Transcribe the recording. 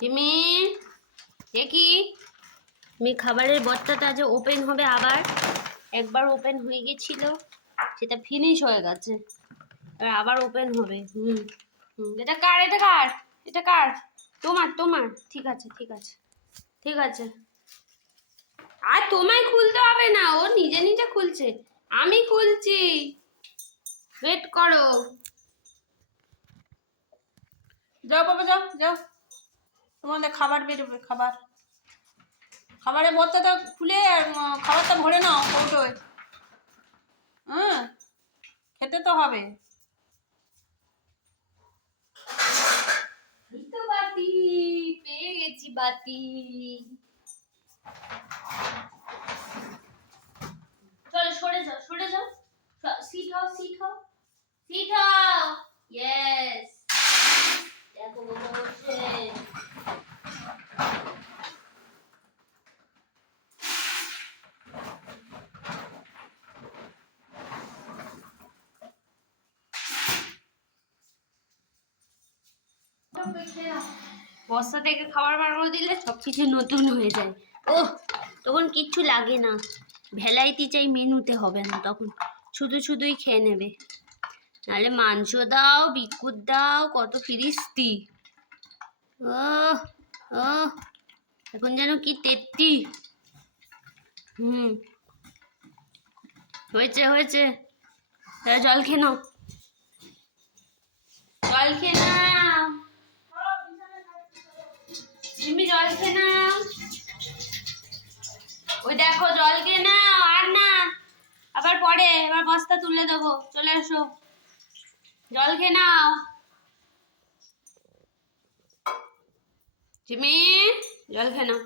TIMI কি আমি খাবারের বস্তাটা যে ওপেন হবে আবার একবার ওপেন হয়ে গেছিল সেটা ফিনিশ হয়ে গেছে আবার ওপেন হবে এটা কার এটা কার তোমার ঠিক আছে আর তোমায় খুলতে হবে না ও নিজে নিজে খুলছে আমি খুলছি ওয়েট করো যাও বাবা যাও তোমাদের খাবার বেরোবে খাবারের বস্তাটা খুলে আর খাবারটা ভরে নাও কৌটোয়। খেতে তো হবে। বাতি পেয়ে গেছি বাতি চলো সরে যাও সিট হও ইয়েস দেখো বাবা বসে বস্তা থেকে খাবার বার করে দিলে সবকিছু নতুন হয়ে যায় তখন কিচ্ছু লাগে না ভ্যারাইটি চাই মেনুতে হবে না তখন শুধুই খেয়ে নেবে নাহলে মাংস দাও বিস্কুট দাও কত ফিরিস্তি এখন যেন কি তেত্তি হয়েছে তাহলে জল খেয়ে নাও তুমি জল খেয়ে নাও ওই দেখো জল খেয়ে নাও আর না আবার পরে এবার বস্তা তুলে দেবো চলে এসো জল খেয়ে নাও জিমি জল খেয়ে নাও